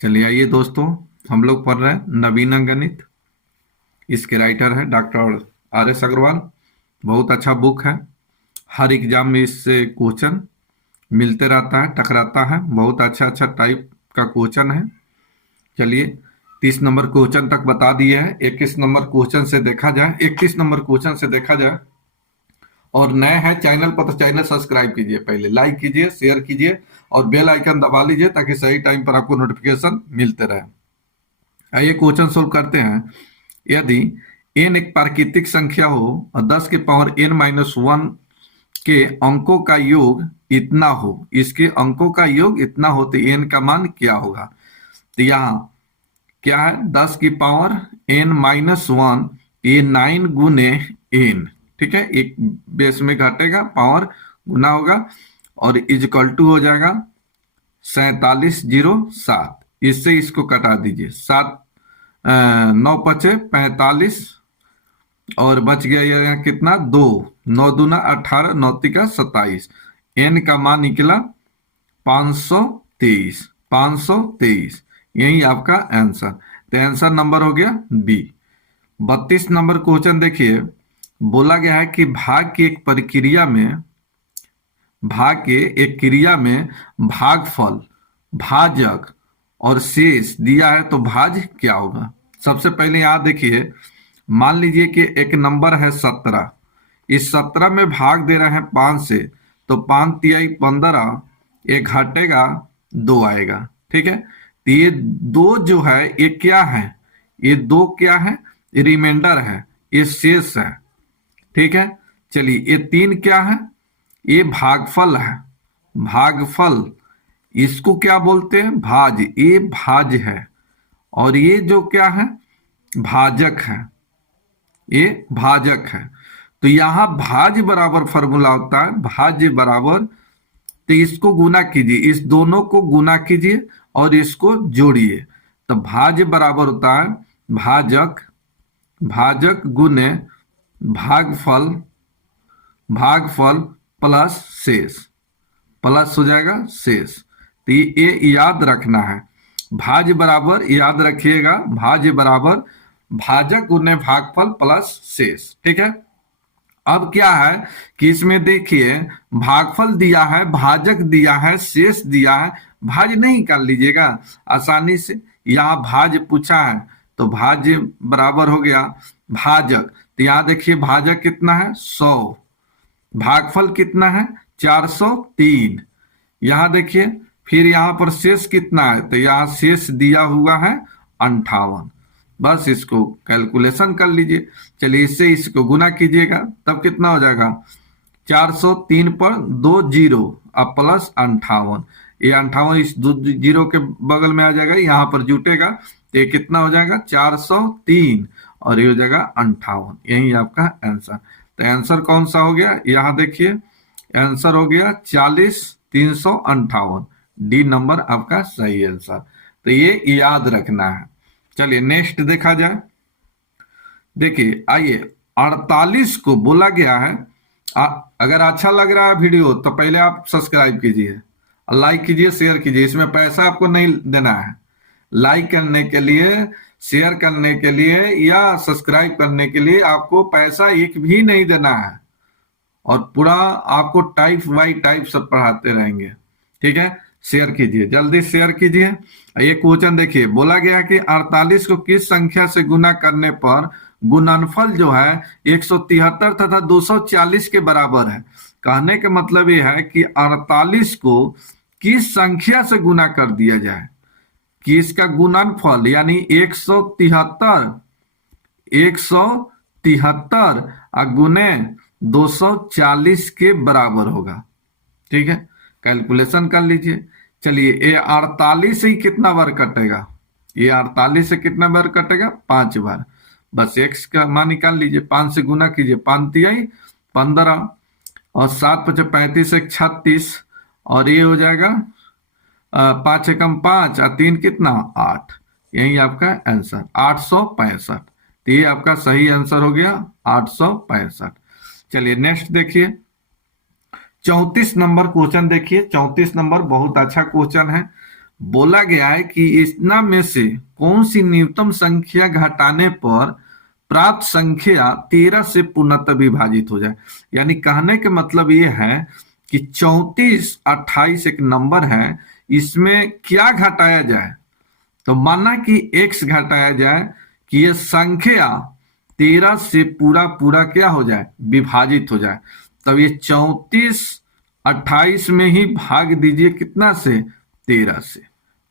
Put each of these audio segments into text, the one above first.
चलिए आइए दोस्तों, हम लोग पढ़ रहे हैं नवीन गणित। इसके राइटर है डॉक्टर आर एस अग्रवाल। बहुत अच्छा बुक है। हर एग्जाम में इससे क्वेश्चन मिलते रहता है, टकराता है। बहुत अच्छा अच्छा टाइप का क्वेश्चन है। चलिए 30 नंबर क्वेश्चन तक बता दिए हैं। 21 नंबर क्वेश्चन से देखा जाए, 31 नंबर क्वेश्चन से देखा जाए। और नए हैं चैनल पर तो चैनल सब्सक्राइब कीजिए, पहले लाइक कीजिए, शेयर कीजिए और बेल आइकन दबा लीजिए ताकि सही टाइम पर आपको नोटिफिकेशन मिलते रहे। आइए क्वेश्चन सोल्व करते हैं। यदि n एक प्राकृतिक संख्या हो और 10 की पावर n-1 के अंकों का योग इतना हो, इसके अंकों का योग इतना हो तो n का मान क्या होगा? तो यहाँ क्या है, 10 की पावर n-1, ये 9 गुने n, ठीक है। एक बेस में घटेगा, पावर गुना होगा और इजकल टू हो जाएगा 4707। इससे इसको कटा दीजिए, 9 × 5 = 45 और बच गया यहाँ कितना, 2, 9 दूना 18, 9 तिका 27। n का मान निकला 523। 523 यही आपका आंसर। तो आंसर नंबर हो गया बी। 32 नंबर क्वेश्चन देखिए। बोला गया है कि भाग की एक प्रक्रिया में, भाग के एक क्रिया में भागफल, भाजक और शेष दिया है तो भाज क्या होगा? सबसे पहले यहां देखिए, मान लीजिए कि एक नंबर है 17। इस 17 में भाग दे रहे हैं 5 से, तो 5 तिहाई 15, एक घटेगा 2 आएगा, ठीक है। तो ये 2 जो है ये क्या है, ये 2 क्या है, रिमाइंडर है, ये शेष है, ठीक है। चलिए ये 3 क्या है, ये भागफल है। भागफल, इसको क्या बोलते हैं, भाज, ये भाज है। और ये जो क्या है, भाजक है, ये भाजक है। तो यहां भाज बराबर फॉर्मूला होता है, भाज बराबर, तो इसको गुना कीजिए, इस दोनों को गुना कीजिए और इसको जोड़िए। तो भाज बराबर होता है भाजक, भाजक गुने भागफल, भागफल प्लस शेष, प्लस हो जाएगा शेष। तो ये याद रखना है। भाज बराबर, याद रखिएगा, भाज बराबर भाजक गुने भागफल प्लस शेष, ठीक है। अब क्या है कि इसमें देखिए, भागफल दिया है, भाजक दिया है, शेष दिया है। भाज नहीं कर लीजिएगा आसानी से, यहाँ भाज पूछा है तो भाज बराबर हो गया भाजक। तो यहाँ देखिए भाजक कितना है, 100। भागफल कितना है, 403। यहां देखिए, फिर यहां पर शेष कितना है, तो यहां शेष दिया हुआ है 58। बस इसको कैलकुलेशन कर लीजिए। चलिए इससे इसको गुना कीजिएगा, तब कितना हो जाएगा, 403 पर 2 जीरो अब प्लस 58। ये 58 इस 2 जीरो के बगल में आ जाएगा, यहाँ पर जुटेगा तो ये कितना हो जाएगा, 403 और ये हो जाएगा 58। यही आपका आंसर। तो आंसर कौन सा हो गया, यहां देखिए आंसर हो गया 40,358। डी नंबर आपका सही आंसर। तो ये याद रखना है। चलिए नेक्स्ट देखा जाए। देखिए आइए, 48 को बोला गया है। अगर अच्छा लग रहा है वीडियो तो पहले आप सब्सक्राइब कीजिए, लाइक कीजिए, शेयर कीजिए। इसमें पैसा आपको नहीं देना है। लाइक करने के लिए, शेयर करने के लिए या सब्सक्राइब करने के लिए आपको पैसा एक भी नहीं देना है। और पूरा आपको टाइप बाई टाइप सब पढ़ाते रहेंगे, ठीक है। शेयर कीजिए, जल्दी शेयर कीजिए। ये क्वेश्चन देखिए, बोला गया कि 48 को किस संख्या से गुना करने पर गुणनफल जो है 173 तथा 240 के बराबर है। कहने का मतलब ये है कि 48 को किस संख्या से गुना कर दिया जाए कि इसका गुणनफल यानी 173 गुने 240 के बराबर होगा, ठीक है। कैलकुलेशन कर लीजिए। चलिए ये 48 से ही कितना बार कटेगा, ये 48 से कितना बार कटेगा, 5 बार। बस x का मान निकाल लीजिए, 5 से गुना कीजिए, 5 तिहाई 15 और 7 × 5 = 35, 1 36 और ये हो जाएगा 5 × 5 और 3 कितना, 8। यही आपका आंसर 865। तो ये आपका सही आंसर हो गया 865। चलिए नेक्स्ट देखिए, 34 नंबर क्वेश्चन देखिए। 34 नंबर बहुत अच्छा क्वेश्चन है। बोला गया है कि इतना में से कौन सी न्यूनतम संख्या घटाने पर प्राप्त संख्या 13 से पूर्णतः विभाजित हो जाए। यानी कहने के मतलब ये है कि 34, 28 एक नंबर है, इसमें क्या घटाया जाए। तो माना कि x घटाया जाए कि ये संख्या 13 से पूरा पूरा क्या हो जाए, विभाजित हो जाए। तब ये 34, 28 में ही भाग दीजिए कितना से, 13 से।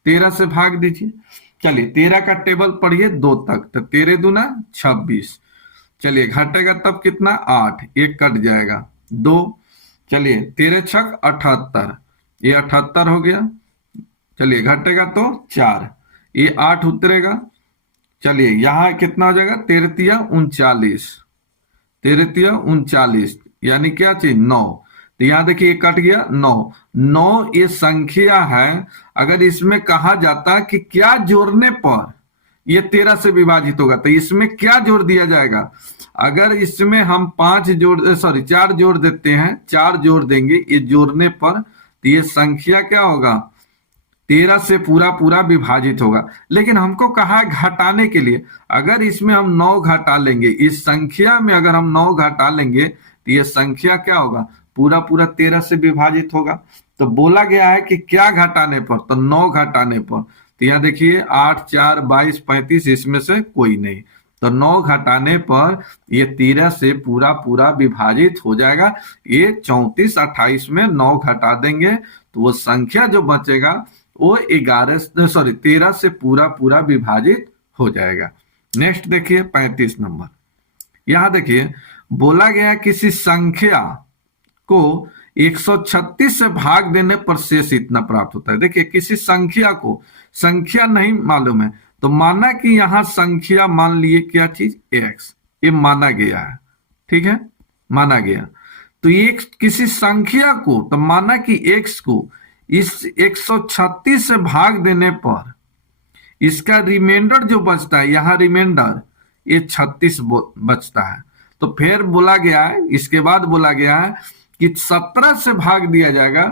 13 से भाग दीजिए। चलिए 13 का टेबल पढ़िए 2 तक, तो 13 दूना 26। चलिए घटेगा तब कितना, 8, एक कट जाएगा 2। चलिए 13 छक 78, ये 78 हो गया। चलिए घटेगा तो 4, ये 8 उतरेगा। चलिए यहाँ कितना हो जाएगा, 13 तिया 39, 13 तिया 39, यानी क्या चीज 9। तो यहाँ देखिए कट गया 9। 9 ये संख्या है, अगर इसमें कहा जाता कि क्या जोड़ने पर ये 13 से विभाजित होगा, तो इसमें क्या जोड़ दिया जाएगा। अगर इसमें हम 4 जोड़ देते हैं, 4 जोड़ देंगे ये जोड़ने पर, तो ये संख्या क्या होगा, 13 से पूरा पूरा विभाजित होगा। लेकिन हमको कहा है घटाने के लिए, अगर इसमें हम 9 घटा लेंगे, इस संख्या में अगर हम 9 घटा लेंगे, तो ये संख्या क्या होगा, पूरा पूरा 13 से विभाजित होगा। तो बोला गया है कि क्या घटाने पर, तो 9 घटाने पर। तो यहाँ देखिए 8, 4, 22, 35, इसमें से कोई नहीं। तो 9 घटाने पर ये 13 से पूरा पूरा विभाजित हो जाएगा। ये 34, 28 में 9 घटा देंगे तो वो संख्या जो बचेगा वो 13 से पूरा पूरा विभाजित हो जाएगा। नेक्स्ट देखिए 35 नंबर। यहां देखिए बोला गया किसी संख्या को 136 से भाग देने पर शेष इतना प्राप्त होता है। देखिए किसी संख्या को, संख्या नहीं मालूम है, तो माना कि यहां संख्या मान लिए क्या चीज, x, ये माना गया है, ठीक है, माना गया। तो ये किसी संख्या को, तो माना कि x को इस 136 से भाग देने पर इसका रिमाइंडर जो बचता है, यहां रिमाइंडर ये 36 बचता है। तो फिर बोला गया है, इसके बाद बोला गया है कि 17 से भाग दिया जाएगा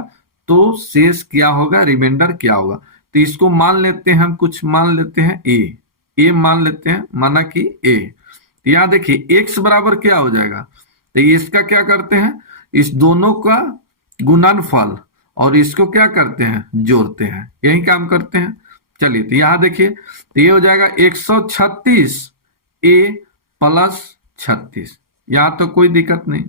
तो शेष क्या होगा, रिमाइंडर क्या होगा। तो इसको मान लेते हैं हम, कुछ मान लेते हैं ए मान लेते हैं, माना कि ए। तो यहां देखिए x बराबर क्या हो जाएगा, तो इसका क्या करते हैं, इस दोनों का गुणनफल और इसको क्या करते हैं, जोड़ते हैं, यही काम करते हैं। चलिए तो यहां देखिए, तो ये हो जाएगा 136 a प्लस 36, यहां तो कोई दिक्कत नहीं।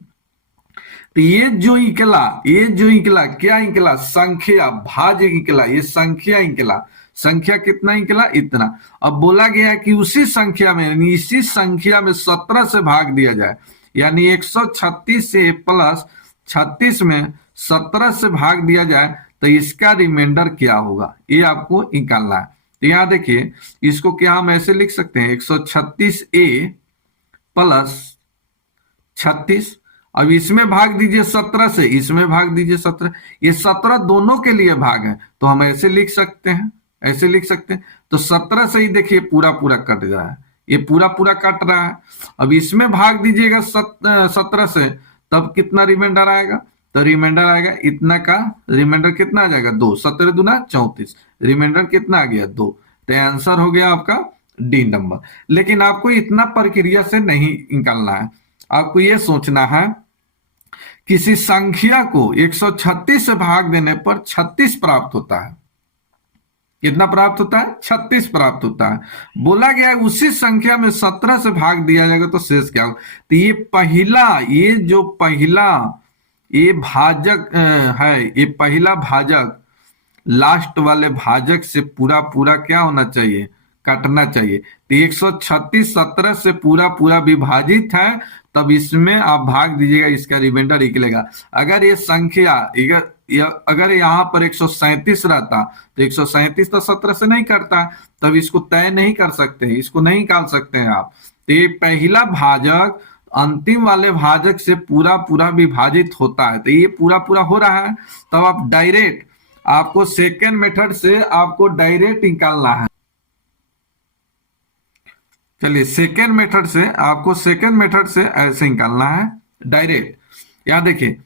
तो ये जो निकला क्या निकला, संख्या भाज्य निकला, ये संख्या निकला। संख्या कितना निकला, इतना। अब बोला गया है कि उसी संख्या में, यानी इसी संख्या में 17 से भाग दिया जाए, यानी 136 से प्लस 36 में 17 से भाग दिया जाए तो इसका रिमाइंडर क्या होगा, ये आपको निकालना है। तो यहां देखिए इसको क्या हम ऐसे लिख सकते हैं, 136a प्लस 36, अब इसमें भाग दीजिए 17 से, इसमें भाग दीजिए 17, ये 17 दोनों के लिए भाग है, तो हम ऐसे लिख सकते हैं, ऐसे लिख सकते हैं। तो 17 से ही देखिए पूरा पूरा कट रहा है, ये पूरा पूरा कट रहा है। अब इसमें भाग दीजिएगा 17 से, तब कितना रिमाइंडर आएगा, तो रिमाइंडर आएगा इतना का, रिमाइंडर कितना आ जाएगा 2, 17 दूना 34, रिमाइंडर कितना आ गया 2। तो आंसर हो गया आपका डी नंबर। लेकिन आपको इतना प्रक्रिया से नहीं निकालना है, आपको ये सोचना है किसी संख्या को 136 से भाग देने पर 36 प्राप्त होता है। कितना प्राप्त होता है, 36 प्राप्त होता है। बोला गया है उसी संख्या में 17 से भाग दिया जाएगा तो शेष क्या होगा। तो ये पहला, ये जो पहला ये भाजक है, ये पहला भाजक लास्ट वाले भाजक से पूरा पूरा क्या होना चाहिए, काटना चाहिए। तो 136 17 से पूरा पूरा विभाजित है, तब इसमें आप भाग दीजिएगा, इसका रिमाइंडर निकलेगा। अगर ये संख्या अगर यहाँ पर 137 रहता तो 137 तो 17 से नहीं करता, तब इसको तय नहीं कर सकते, इसको नहीं निकाल सकते हैं आप। तो ये पहला भाजक अंतिम वाले भाजक से पूरा पूरा विभाजित होता है, तो ये पूरा पूरा हो रहा है, तब आप डायरेक्ट, आपको सेकेंड मेथड से आपको डायरेक्ट निकालना है। चलिए सेकेंड मेथड से, आपको सेकेंड मेथड से ऐसे निकालना है डायरेक्ट। यहां देखिए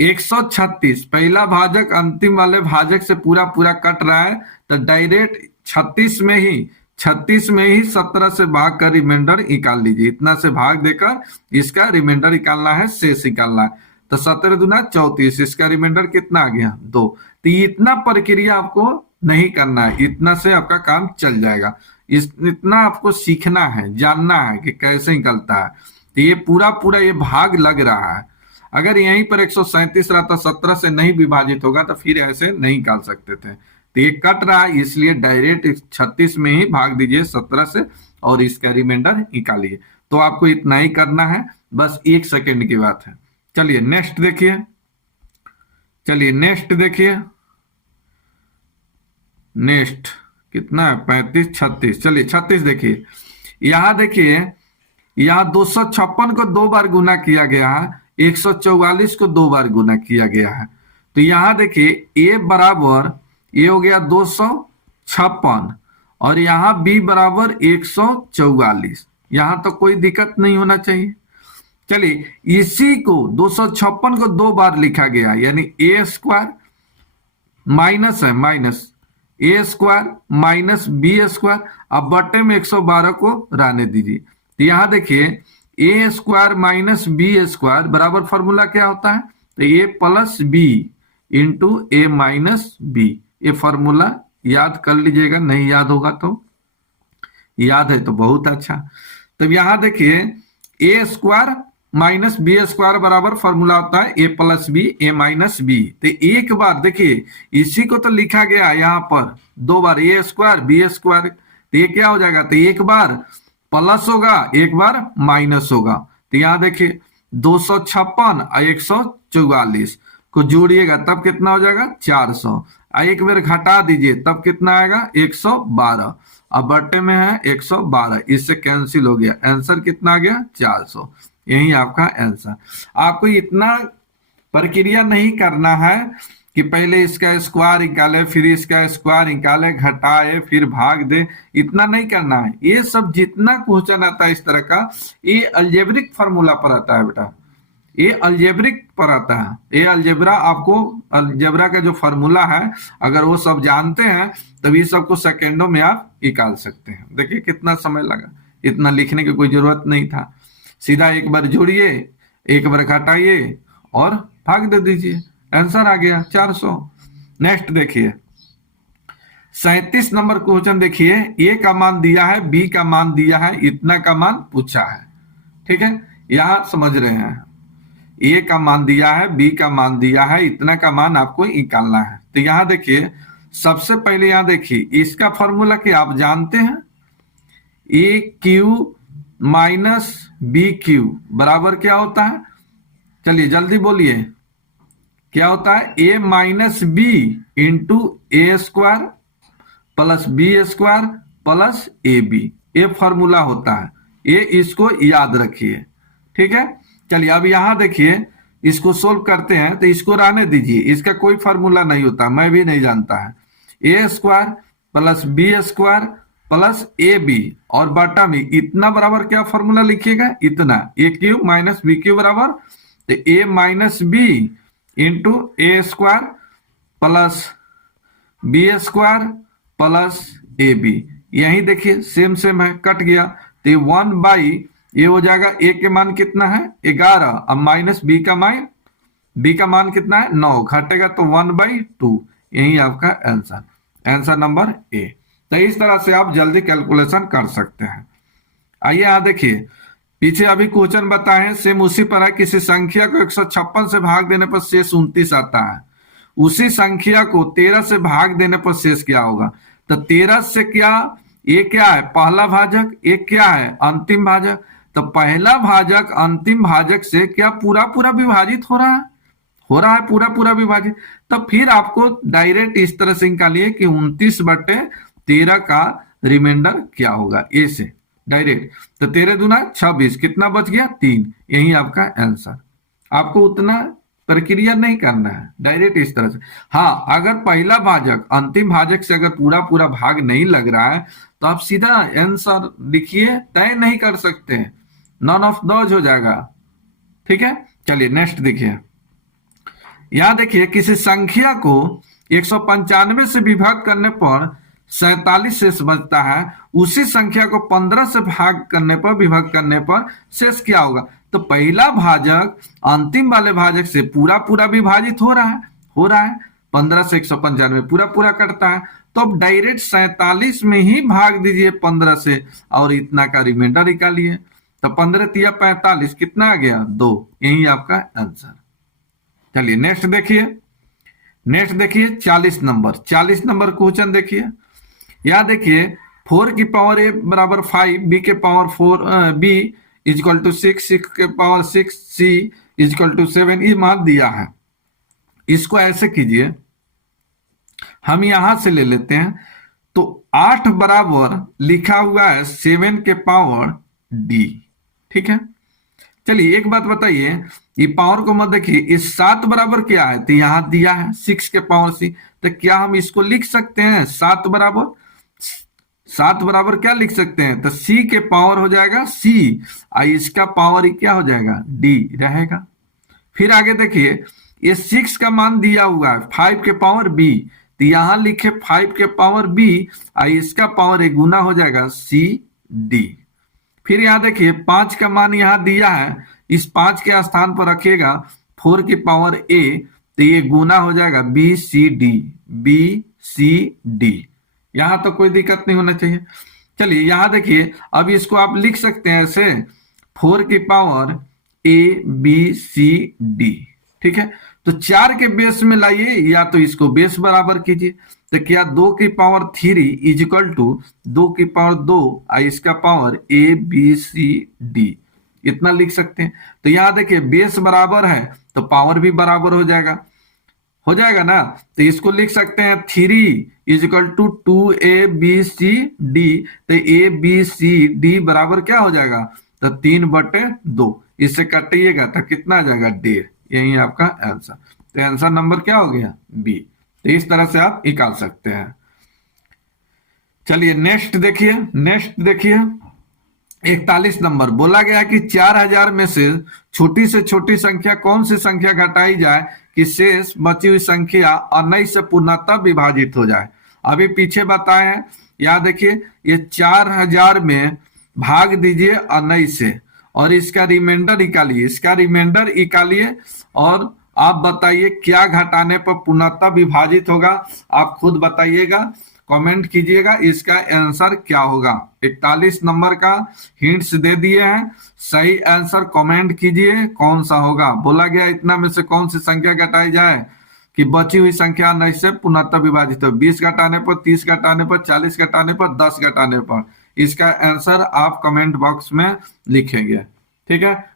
136 पहला भाजक अंतिम वाले भाजक से पूरा पूरा कट रहा है, तो डायरेक्ट 36 में ही 17 से भाग कर रिमाइंडर निकाल लीजिए। इतना से भाग देकर इसका रिमाइंडर निकालना है, शेष निकालना है। तो 17 दूना 34, इसका रिमाइंडर कितना आ गया 2। तो इतना प्रक्रिया आपको नहीं करना है, इतना से आपका काम चल जाएगा। इतना आपको सीखना है, जानना है कि कैसे निकलता है। तो ये पूरा पूरा ये भाग लग रहा है। अगर यहीं पर 137 रहता, 17 से नहीं विभाजित होगा, तो फिर ऐसे नहीं निकाल सकते थे। तो ये कट रहा है, इसलिए डायरेक्ट 36 में ही भाग दीजिए 17 से और इसका रिमाइंडर निकालिए। तो आपको इतना ही करना है, बस 1 सेकेंड की बात है। चलिए नेक्स्ट देखिए, नेक्स्ट कितना है 35 36। चलिए 36 देखिए, यहां देखिए, यहां 256 को 2 बार गुना किया गया है, 144 को 2 बार गुना किया गया है। तो यहां देखिए ए बराबर, ये हो गया 256 और यहां बी बराबर 144। यहां तो कोई दिक्कत नहीं होना चाहिए। चलिए इसी को 256 को 2 बार लिखा गया, यानी ए स्क्वायर माइनस है, माइनस ए स्क्वायर माइनस बी स्क्वायर। अब बटे में 112 को रहने दीजिए। तो यहां देखिए ए स्क्वायर माइनस बी स्क्वायर बराबर फॉर्मूला क्या होता है, तो ए प्लस बी इंटू ए माइनस बी। ये फॉर्मूला याद कर लीजिएगा, नहीं याद होगा तो, याद है तो बहुत अच्छा। तब यहां देखिए ए स्क्वायर माइनस बी स्क्वायर बराबर फॉर्मूला होता है ए प्लस बी ए माइनस बी। तो एक बार देखिए इसी को तो लिखा गया यहाँ पर 2 बार ए स्क्वायर बी स्क्वायर, तो ये क्या हो जाएगा, तो एक बार प्लस होगा एक बार माइनस होगा। तो यहाँ देखिए 256 और 144 को जोड़िएगा तब कितना हो जाएगा 400। एक बार घटा दीजिए तब कितना आएगा 112। अब बटे में है 112, इससे कैंसिल हो गया, आंसर कितना आ गया 400। यही आपका आंसर। आपको इतना प्रक्रिया नहीं करना है कि पहले इसका स्क्वायर निकाले फिर इसका स्क्वायर निकाले घटाए फिर भाग दे, इतना नहीं करना है। ये सब जितना क्वेश्चन आता है इस तरह का, ये अलजेब्रिक फार्मूला पर आता है बेटा, ये अलजेब्रिक पर आता है। ये अलजेब्रा, आपको अलजेब्रा का जो फार्मूला है अगर वो सब जानते हैं तभी सबको सेकेंडों में आप निकाल सकते हैं। देखिए कितना समय लगा, इतना लिखने की कोई जरूरत नहीं था। सीधा एक बार जोड़िए एक बार घटाइए और भाग दे दीजिए, आंसर आ गया 400। नेक्स्ट देखिए 37 नंबर क्वेश्चन देखिए, ए का मान दिया है बी का मान दिया है, इतना का मान पूछा है। ठीक है, यहां समझ रहे हैं, ए का मान दिया है बी का मान दिया है, इतना का मान आपको निकालना है। तो यहां देखिए सबसे पहले यहां देखिए इसका फॉर्मूला क्या आप जानते हैं, ए क्यू माइनस बी क्यू बराबर क्या होता है, चलिए जल्दी बोलिए क्या होता है, A minus B into A square plus B square plus A B, ये फॉर्मूला होता है। ये इसको याद रखिए। ठीक है, चलिए अब यहां देखिए इसको सोल्व करते हैं, तो इसको रहने दीजिए, इसका कोई फॉर्मूला नहीं होता, मैं भी नहीं जानता है। A square plus B square plus A B और बटा में इतना बराबर क्या फॉर्मूला लिखिएगा, इतना A cube minus B cube बराबर, तो A minus B into A square plus B square plus A B. यही देखिए सेम सेम है, कट गया तो 1 बाई ये हो जाएगा, ए के मान कितना है 11, अब माइनस बी का मान कितना है 9, घटेगा तो 1/2। यही आपका आंसर, आंसर नंबर ए। तो इस तरह से आप जल्दी कैलकुलेशन कर सकते हैं। आइए यहां देखिए पीछे अभी क्वेश्चन बताए सेम उसी पर है, किसी संख्या को 156 से भाग देने पर शेष 29 आता है, उसी संख्या को 13 से भाग देने पर शेष क्या होगा। तो 13 से क्या, ये क्या है पहला भाजक, एक क्या है अंतिम भाजक, तो पहला भाजक अंतिम भाजक से क्या पूरा पूरा विभाजित हो रहा है पूरा पूरा विभाजित। तब फिर आपको डायरेक्ट इस तरह से निकालिए कि 29/13 का रिमाइंडर क्या होगा, ए से डायरेक्ट। तो 13 दूना 26, कितना बच गया 3, यही आपका आंसर। आपको उतना प्रक्रिया नहीं करना है, डायरेक्ट इस तरह से। हाँ, अगर पहला भाजक अंतिम भाजक से अगर पूरा पूरा भाग नहीं लग रहा है तो आप सीधा आंसर लिखिए, तय नहीं कर सकते, नॉन ऑफ दोज हो जाएगा। ठीक है, चलिए नेक्स्ट देखिए यहां देखिए किसी संख्या को 195 से विभाग करने पर 47 शेष बचता है, उसी संख्या को 15 से भाग करने पर विभाग करने पर शेष क्या होगा? तो पहला भाजक अंतिम वाले भाजक से पूरा पूरा विभाजित हो रहा है 15 से 195 पूरा पूरा करता है, तो अब डायरेक्ट 47 में ही भाग दीजिए 15 से और इतना का रिमाइंडर निकालिए। तो 15 तिया 45 कितना आ गया? 2। यही आपका आंसर। चलिए नेक्स्ट देखिए 40 नंबर क्वेश्चन देखिए। यहां देखिए 4 की पावर a बराबर 5, b के पावर 4 b इजक्वल टू 6, 6 के पावर 6 c इजक्वल टू 7 ये मान दिया है। इसको ऐसे कीजिए, हम यहां से ले लेते हैं, तो 8 बराबर लिखा हुआ है 7 के पावर d। ठीक है, चलिए एक बात बताइए, ये पावर को मत देखिए, इस 7 बराबर क्या है? तो यहां दिया है 6 के पावर c, तो क्या हम इसको लिख सकते हैं 7 बराबर क्या लिख सकते हैं? तो c के पावर हो जाएगा c और इसका पावर ही क्या हो जाएगा? d रहेगा। फिर आगे देखिए, ये 6 का मान दिया हुआ है 5 के पावर b, तो यहां लिखे 5 के पावर b और इसका पावर एक गुना हो जाएगा c d। फिर यहां देखिए 5 का मान यहां दिया है, इस 5 के स्थान पर रखिएगा 4 की पावर a, तो ये गुना हो जाएगा b c d। यहां तो कोई दिक्कत नहीं होना चाहिए। चलिए यहां देखिए, अब इसको आप लिख सकते हैं ऐसे 4 की power a b c d। ठीक है, तो 4 के बेस में लाइए या तो इसको बेस बराबर कीजिए, तो क्या 2 की पावर 3 इजिकल टू 2 की पावर 2 और इसका power a b c d, इतना लिख सकते हैं। तो यहां देखिए बेस बराबर है तो पावर भी बराबर हो जाएगा ना, तो इसको लिख सकते हैं 3 इजिकल टू 2ab/c/d, तो a/b/c/d बराबर क्या हो जाएगा? तो 3/2, इससे काटिएगा तो कितना आ जाएगा? 1.5। यही आपका आंसर। तो आंसर नंबर क्या हो गया? बी। तो इस तरह से आप निकाल सकते हैं। चलिए नेक्स्ट देखिए 41 नंबर बोला गया कि 4000 में से छोटी संख्या कौन सी संख्या घटाई जाए कि शेष बची हुई संख्या 19 से पूर्णतः विभाजित हो जाए। अभी पीछे बताए हैं, यहाँ देखिए ये 4000 में भाग दीजिए 19 से और इसका रिमाइंडर निकालिए और आप बताइए क्या घटाने पर पूर्णतः विभाजित होगा। आप खुद बताइएगा, कमेंट कीजिएगा इसका आंसर क्या होगा। 41 नंबर का हिंट्स दे दिए हैं, सही आंसर कमेंट कीजिए कौन सा होगा। बोला गया इतना में से कौन सी संख्या घटाई जाए कि बची हुई संख्या 19 से पूर्णतः विभाजित हो। 20 घटाने पर, 30 घटाने पर, 40 घटाने पर, 10 घटाने पर। इसका आंसर आप कमेंट बॉक्स में लिखेंगे। ठीक है।